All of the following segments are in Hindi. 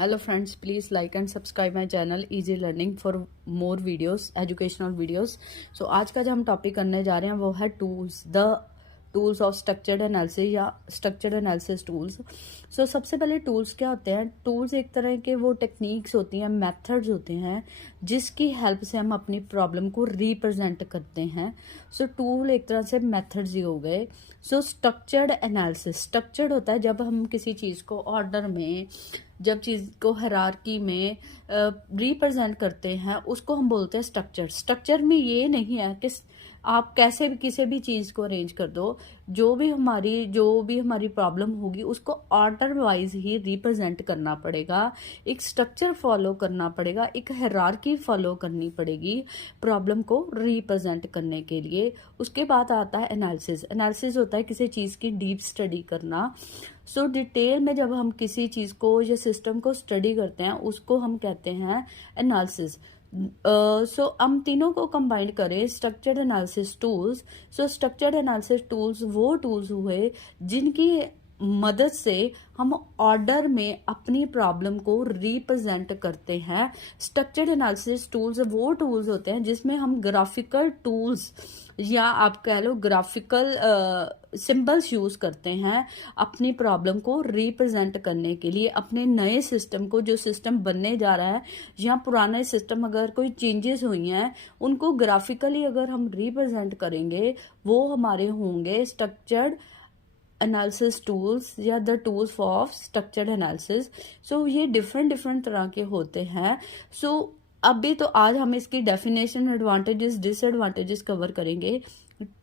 Hello friends, please like and subscribe my channel easy learning for more videos, educational videos. So आज का जो हम टॉपिक करने जा रहे हैं वो है tools, the tools of structured analysis या स्ट्रक्चर्ड एनालिसिस टूल्स। सो सबसे पहले टूल्स क्या होते हैं? टूल्स एक तरह के वो टेक्निक्स होती हैं, मेथड्स होते हैं जिसकी हेल्प से हम अपनी प्रॉब्लम को रिप्रेजेंट करते हैं। सो टूल एक तरह से मेथड्स ही हो गए। सो स्ट्रक्चर्ड एनालिसिस, स्ट्रक्चर्ड होता है जब हम किसी चीज़ को ऑर्डर में, जब चीज़ को हायरार्की में रिप्रेजेंट करते हैं, उसको हम बोलते हैं स्ट्रक्चर। स्ट्रक्चर में ये नहीं है कि आप कैसे भी किसी भी चीज़ को अरेंज कर दो, जो भी हमारी प्रॉब्लम होगी उसको ऑर्डर वाइज ही रिप्रेजेंट करना पड़ेगा, एक स्ट्रक्चर फॉलो करना पड़ेगा, एक हायरार्की फॉलो करनी पड़ेगी प्रॉब्लम को रिप्रेजेंट करने के लिए। उसके बाद आता है एनालिसिस। एनालिसिस होता है किसी चीज़ की डीप स्टडी करना। सो डिटेल में जब हम किसी चीज़ को या सिस्टम को स्टडी करते हैं उसको हम कहते हैं एनालिसिस। सो हम तीनों को कंबाइन करें, स्ट्रक्चर्ड एनालिसिस टूल्स। सो स्ट्रक्चर्ड एनालिसिस टूल्स वो टूल्स हुए जिनकी मदद से हम ऑर्डर में अपनी प्रॉब्लम को रिप्रेजेंट करते हैं। स्ट्रक्चर्ड एनालिसिस टूल्स वो टूल्स होते हैं जिसमें हम ग्राफिकल टूल्स या आप कह लो ग्राफिकल सिंबल्स यूज करते हैं अपनी प्रॉब्लम को रिप्रेजेंट करने के लिए। अपने नए सिस्टम को, जो सिस्टम बनने जा रहा है या पुराने सिस्टम अगर कोई चेंजेस हुई हैं, उनको ग्राफिकली अगर हम रिप्रेजेंट करेंगे वो हमारे होंगे स्ट्रक्चर्ड एनालिसिस टूल्स या the tools of structured analysis. So ये डिफरेंट तरह के होते हैं। सो अभी तो आज हम इसकी डेफिनेशन, एडवांटेजेस, डिसएडवांटेजेस कवर करेंगे।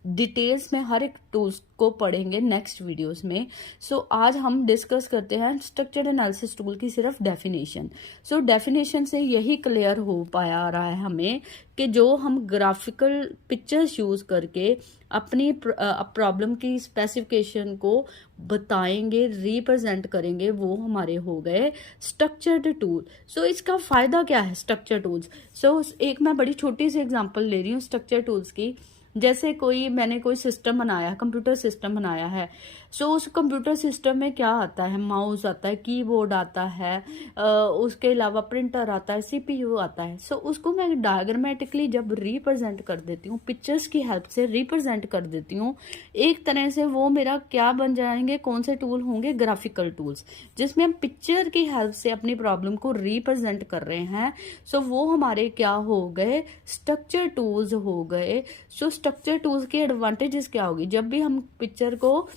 डिटेल्स में हर एक टूल्स को पढ़ेंगे नेक्स्ट वीडियोस में। सो आज हम डिस्कस करते हैं स्ट्रक्चर्ड एनालिसिस टूल की सिर्फ डेफिनेशन। सो डेफिनेशन से यही क्लियर हो पाया रहा है हमें कि जो हम ग्राफिकल पिक्चर्स यूज करके अपनी प्रॉब्लम की स्पेसिफिकेशन को बताएंगे, रिप्रेजेंट करेंगे, वो हमारे हो गए स्ट्रक्चर्ड टूल। सो इसका फायदा क्या है स्ट्रक्चर टूल्स? सो एक मैं बड़ी छोटी सी एग्जांपल ले रही हूँ स्ट्रक्चर टूल्स की। जैसे मैंने कोई सिस्टम बनाया, कंप्यूटर सिस्टम बनाया है। सो उस कंप्यूटर सिस्टम में क्या आता है? माउस आता है, कीबोर्ड आता है, उसके अलावा प्रिंटर आता है, सीपीयू आता है। सो उसको मैं डायग्रामेटिकली जब रिप्रेजेंट कर देती हूँ, पिक्चर्स की हेल्प से रिप्रेजेंट कर देती हूँ, एक तरह से वो मेरा क्या बन जाएंगे? कौन से टूल होंगे? ग्राफिकल टूल्स, जिसमें हम पिक्चर की हेल्प से अपनी प्रॉब्लम को रिप्रेजेंट कर रहे हैं। सो वो हमारे क्या हो गए? स्ट्रक्चर टूल्स हो गए। सो स्ट्रक्चर टूल्स के एडवांटेजेस क्या होगी? जब भी हम पिक्चर को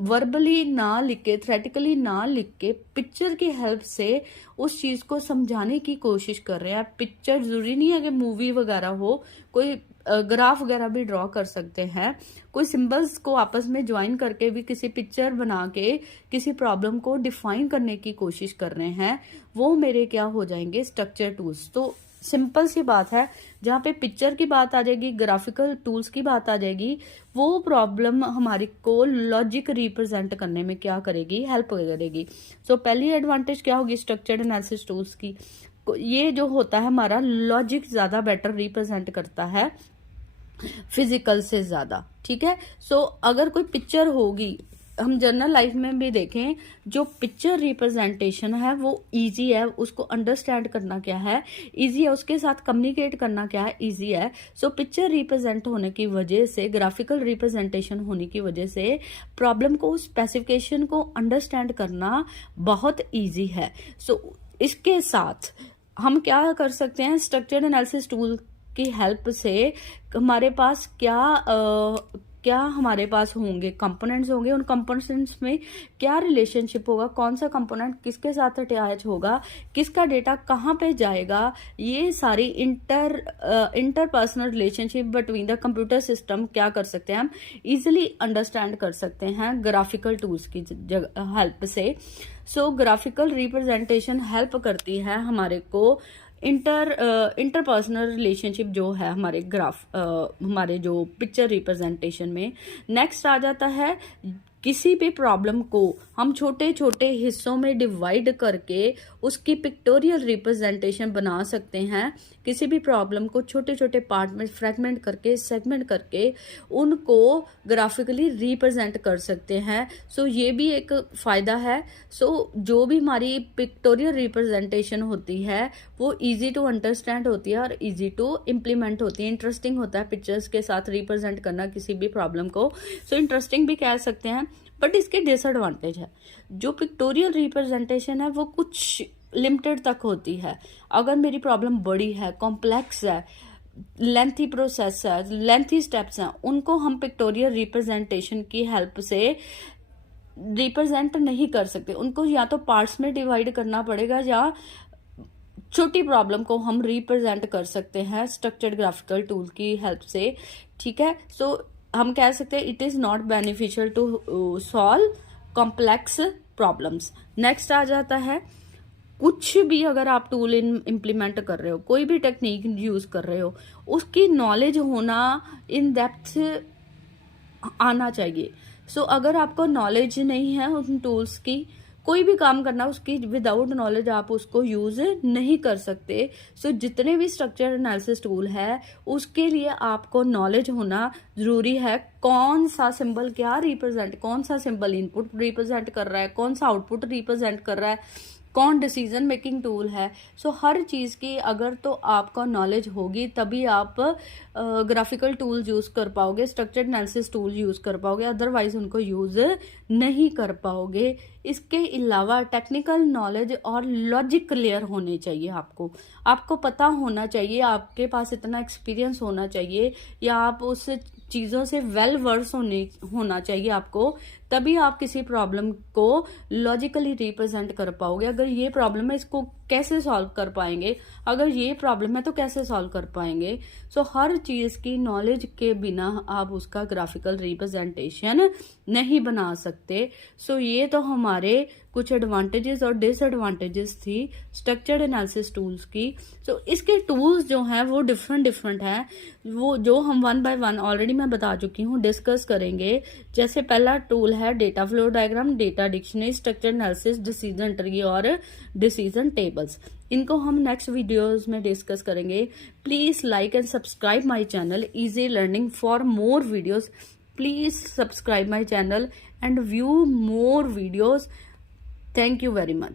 वर्बली ना लिख के, थ्रेटिकली ना लिख के, पिक्चर की हेल्प से उस चीज को समझाने की कोशिश कर रहे हैं। पिक्चर जरूरी नहीं है कि मूवी वगैरह हो, कोई ग्राफ वगैरह भी ड्रॉ कर सकते हैं। कोई सिंबल्स को आपस में ज्वाइन करके भी किसी पिक्चर बना के किसी प्रॉब्लम को डिफाइन करने की कोशिश कर रहे हैं, वो मेरे क्या हो जाएंगे? Structure tools. तो सिंपल सी बात है, जहाँ पे पिक्चर की बात आ जाएगी, ग्राफिकल टूल्स की बात आ जाएगी, वो प्रॉब्लम हमारी को लॉजिक रिप्रेजेंट करने में क्या करेगी? हेल्प करेगी। सो पहली एडवांटेज क्या होगी स्ट्रक्चर्ड एनालिसिस टूल्स की? ये जो होता है हमारा लॉजिक ज्यादा बेटर रिप्रेजेंट करता है फिजिकल से ज्यादा। ठीक है। सो अगर कोई पिक्चर होगी, हम जनरल लाइफ में भी देखें, जो पिक्चर रिप्रेजेंटेशन है वो इजी है, उसको अंडरस्टैंड करना क्या है? इजी है। उसके साथ कम्युनिकेट करना क्या है? इजी है। सो पिक्चर रिप्रेजेंट होने की वजह से, ग्राफिकल रिप्रेजेंटेशन होने की वजह से प्रॉब्लम को, स्पेसिफिकेशन को अंडरस्टैंड करना बहुत इजी है। सो इसके साथ हम क्या कर सकते हैं? स्ट्रक्चर्ड एनालिसिस टूल की हेल्प से हमारे पास क्या हमारे पास होंगे? कंपोनेंट्स होंगे। उन कंपोनेंट्स में क्या रिलेशनशिप होगा? कौन सा कंपोनेंट किसके साथ अटैच होगा? किसका डेटा कहाँ पे जाएगा? ये सारी interpersonal relationship between the computer system क्या कर सकते हैं? हम इजिली अंडरस्टैंड कर सकते हैं ग्राफिकल टूल्स की हेल्प से। सो ग्राफिकल रिप्रेजेंटेशन हेल्प करती है हमारे को इंटरपर्सनल रिलेशनशिप जो है हमारे जो पिक्चर रिप्रेजेंटेशन में। नेक्स्ट आ जाता है किसी भी प्रॉब्लम को हम छोटे छोटे हिस्सों में डिवाइड करके उसकी पिक्टोरियल रिप्रेजेंटेशन बना सकते हैं। किसी भी प्रॉब्लम को छोटे छोटे पार्ट में फ्रेगमेंट करके, सेगमेंट करके उनको ग्राफिकली रिप्रेजेंट कर सकते हैं। सो ये भी एक फ़ायदा है। सो जो भी हमारी पिक्टोरियल रिप्रेजेंटेशन होती है वो इजी टू अंडरस्टैंड होती है और इजी टू इम्प्लीमेंट होती है। इंटरेस्टिंग होता है पिक्चर्स के साथ रिप्रेजेंट करना किसी भी प्रॉब्लम को। सो इंटरेस्टिंग भी कह सकते हैं, बट इसके डिसएडवांटेज है। जो पिक्टोरियल रिप्रेजेंटेशन है वो कुछ लिमिटेड तक होती है। अगर मेरी प्रॉब्लम बड़ी है, कॉम्प्लेक्स है, लेंथी प्रोसेस है, लेंथी स्टेप्स हैं, उनको हम पिक्टोरियल रिप्रेजेंटेशन की हेल्प से रिप्रेजेंट नहीं कर सकते। उनको या तो पार्ट्स में डिवाइड करना पड़ेगा या छोटी प्रॉब्लम को हम रिप्रेजेंट कर सकते हैं स्ट्रक्चर्ड ग्राफिकल टूल की हेल्प से। ठीक है, सो हम कह सकते हैं it is not beneficial to solve complex problems. Next आ जाता है, कुछ भी अगर आप टूल इम्प्लीमेंट कर रहे हो, कोई भी टेक्निक यूज कर रहे हो, उसकी नॉलेज होना इन डेप्थ आना चाहिए। सो अगर आपको नॉलेज नहीं है उन टूल्स की, कोई भी काम करना उसकी विदाउट नॉलेज आप उसको यूज नहीं कर सकते। सो जितने भी स्ट्रक्चर एनालिसिस टूल है उसके लिए आपको नॉलेज होना जरूरी है। कौन सा सिंबल क्या रिप्रेजेंट, कौन सा सिंबल इनपुट रिप्रेजेंट कर रहा है, कौन सा आउटपुट रिप्रेजेंट कर रहा है, कौन डिसीजन मेकिंग टूल है। सो हर चीज़ की अगर तो आपको नॉलेज होगी तभी आप ग्राफिकल टूल यूज़ कर पाओगे, स्ट्रक्चर्ड एनालिसिस टूल यूज़ कर पाओगे, अदरवाइज उनको यूज़ नहीं कर पाओगे। इसके अलावा टेक्निकल नॉलेज और लॉजिक क्लियर होने चाहिए। आपको पता होना चाहिए, आपके पास इतना एक्सपीरियंस होना चाहिए या आप उस चीज़ों से वेल वर्स होना चाहिए आपको, तभी आप किसी प्रॉब्लम को लॉजिकली रिप्रेजेंट कर पाओगे। अगर ये प्रॉब्लम है इसको कैसे सॉल्व कर पाएंगे, अगर ये प्रॉब्लम है तो कैसे सॉल्व कर पाएंगे। सो हर चीज़ की नॉलेज के बिना आप उसका ग्राफिकल रिप्रेजेंटेशन नहीं बना सकते। सो ये तो हमारे कुछ एडवांटेजेस और डिसएडवांटेजेस थी स्ट्रक्चर्ड एनालिसिस टूल्स की। सो इसके टूल्स जो हैं वो डिफरेंट हैं, वो जो हम वन बाय वन ऑलरेडी मैं बता चुकी हूँ, डिस्कस करेंगे। जैसे पहला टूल है data flow diagram, data dictionary, structured analysis, decision tree और डिसीजन टेबल्स। इनको हम नेक्स्ट वीडियोस में डिस्कस करेंगे। Please like and subscribe my channel easy learning for more videos. Please subscribe my channel and view more videos. Thank you very much.